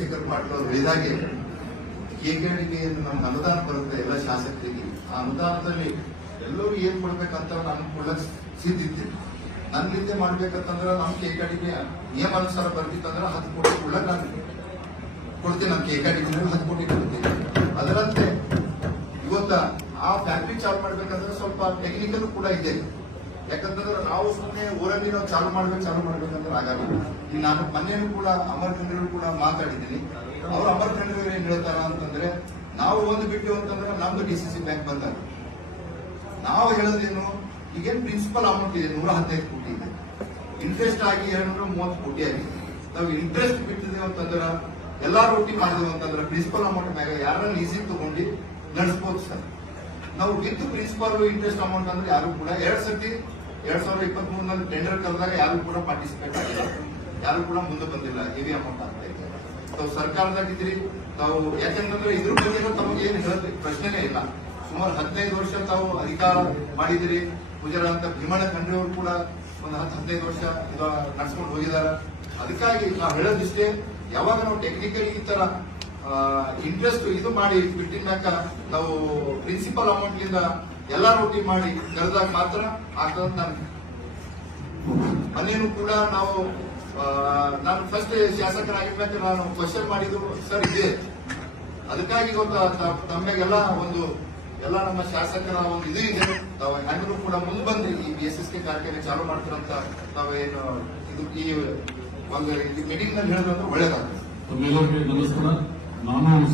ಚಂದ್ರಶೇಖರ್ ಪಾಟೀಲ್ ಅವರು ಹೇಳಿದಾಗೆ ಕೆಕೆಡಿಗೆ ನಮ್ಗೆ ಅನುದಾನ ಬರುತ್ತೆ ಎಲ್ಲ ಶಾಸಕರಿಗೆ? ಆ ಅನುದಾನದಲ್ಲಿ ಎಲ್ಲರೂ ಏನ್ ಕೊಡ್ಬೇಕಂತ ನಾನು ಕೊಡಕ್ ಸಿದ್ಧಿದ್ದೀನಿ ನನ್ನಿಂದೆ ಮಾಡ್ಬೇಕಂತಂದ್ರೆ ನಮ್ ಕೆಕೆಡಿಗೆ ನಿಯಮಾನುಸಾರ ಬರ್ತಿತ್ತಂದ್ರೆ ಹತ್ತು ಕೋಟಿ ಕೊಡ್ಲಕ್ ನಾನು ಕೊಡ್ತೀನಿ. ನಾನು ಕೆಕೆಡಿಗೆ ಹತ್ತು ಕೋಟಿ ಕೊಡ್ತೀನಿ. ಅದರಂತೆ ಇವತ್ತ ಆ ಫ್ಯಾಕ್ಟ್ರಿ ಚಾಲು ಮಾಡ್ಬೇಕಂದ್ರೆ ಸ್ವಲ್ಪ ಟೆಕ್ನಿಕಲ್ ಕೂಡ ಇದೆ. ಯಾಕಂತಂದ್ರೆ ನಾವು ಸುಮ್ಮನೆ ಊರಲ್ಲಿ ನಾವು ಚಾಲು ಮಾಡ್ಬೇಕು, ಚಾಲು ಮಾಡ್ಬೇಕಂದ್ರೆ ಆಗಲ್ಲ ಈಗ ನಾನು ಮೊನ್ನೆನೂ ಕೂಡ ಅಮರ್ ಖಂಡ್ರು ಕೂಡ ಮಾತಾಡಿದ್ದೀನಿ. ಅವ್ರು ಅಮರ್ ಖಂಡ್ರು ಏನ್ ಹೇಳ್ತಾರ ಅಂತಂದ್ರೆ, ನಾವು ಒಂದು ಬಿಟ್ಟು ಅಂತಂದ್ರೆ ನಮ್ದು ಡಿ ಸಿ ಸಿ ಬ್ಯಾಂಕ್ ಬಂದಾಗ ನಾವು ಹೇಳೋದೇನು, ಈಗೇನ್ ಪ್ರಿನ್ಸಿಪಲ್ ಅಮೌಂಟ್ ಇದೆ, ನೂರ ಹದಿನೈದು ಕೋಟಿ ಇದೆ. ಇಂಟ್ರೆಸ್ಟ್ ಆಗಿ ಎರಡು ಮೂವತ್ತು ಕೋಟಿ ಆಗಿದೆ. ನಾವು ಇಂಟ್ರೆಸ್ಟ್ ಬಿಟ್ಟಿದ್ದೇವೆ ಅಂತಂದ್ರೆ, ಎಲ್ಲಾ ರೋಟಿ ಮಾಡಿದೇವೆ ಅಂತಂದ್ರೆ ಪ್ರಿನ್ಸಿಪಲ್ ಅಮೌಂಟ್ ಮ್ಯಾಗ ಯಾರನ್ನ ಈಸಿ ತಗೊಂಡು ನಡೆಸ್ಬೋದು ಸರ್. ನಾವು ವಿತ್ ಪ್ರಿನ್ಸಿಪಲ್ ಇಂಟ್ರೆಸ್ಟ್ ಅಮೌಂಟ್ ಅಂದ್ರೆ ಯಾರು ಕೂಡ, ಎರಡ್ ಸತಿ ಎರಡ್ ಸಾವಿರದ ಇಪ್ಪತ್ತ್ ಟೆಂಡರ್ ಕರೆದಾಗ ಯಾರು ಕೂಡ ಪಾರ್ಟಿಸಿಪೇಟ್ ಆಗಿಲ್ಲ. ಯಾರು ಕೂಡ ಮುಂದೆ ಬಂದಿಲ್ಲ ಹೆವಿ ಅಮೌಂಟ್ ಆಗ್ತಾ ಇದೆ ತಾವು ಸರ್ಕಾರದಾಗಿದ್ರಿ ತಾವು ಯಾಕಂತಂದ್ರೆ ಇದ್ರ ಬಗ್ಗೆ ತಮಗೆ ಏನು ಪ್ರಶ್ನೆನೇ ಇಲ್ಲ. ಸುಮಾರು ಹದಿನೈದು ವರ್ಷ ತಾವು ಅಧಿಕಾರ ಮಾಡಿದಿರಿ ಗುಜರಾತ್ ಭೀಮಣ್ಣ ಖಂಡ್ರಿ ಅವರು ಕೂಡ ಒಂದು ಹತ್ತು, ಹದಿನೈದು ವರ್ಷ ನಡ್ಸ್ಕೊಂಡು ಹೋಗಿದ್ದಾರೆ. ಅದಕ್ಕಾಗಿ ನಾವು ಹೇಳೋದಿಷ್ಟೇ, ಯಾವಾಗ ನಾವು ಟೆಕ್ನಿಕಲಿ ಈ ತರ ಇಂಟ್ರೆಸ್ಟ್ ಇದು ಮಾಡಿ ಬಿಟ್ಟಿದ್ದಾಗ ನಾವು ಪ್ರಿನ್ಸಿಪಲ್ ಅಮೌಂಟ್ ಇಂದ ಎಲ್ಲಾ ರೊಟ್ಟಿ ಮಾಡಿ ಕರೆದಾಗ ಮಾತ್ರ ಆಗ್ತದಂತ ನಾನು ಮನೇನು ಕೂಡ ನಾವು ನಾನು ಫಸ್ಟ್ ಶಾಸಕರಾಗಿದ್ದಾಗ ನಾನು ಕ್ವಶನ್ ಮಾಡಿದ್ರು, ಸರ್, ಇದೆ. ಅದಕ್ಕಾಗಿ ಗೊತ್ತಾ ತಮ್ಮೆಗೆಲ್ಲ ಒಂದು, ಎಲ್ಲ ನಮ್ಮ ಶಾಸಕರ ಒಂದು ಇದು ಇದೆ. ತಾವು ಹೆಂಗರು ಕೂಡ ಮುಂದೆ ಬಂದ್ರಿ ಈ ಬಿ ಎಸ್ ಎಸ್ ಕೆ ಕಾರ್ಯಕ್ರಮ ಚಾಲೂ ಮಾಡ್ತಾರಂತ ತಾವೇನು ಇದು ಈ ಒಂದು ಮೀಟಿಂಗ್ನಲ್ಲಿ ಹೇಳಿದ್ರೆ ಒಳ್ಳೇದಾಗ್ತದೆ. ನಮಸ್ಕಾರ. ನಾನು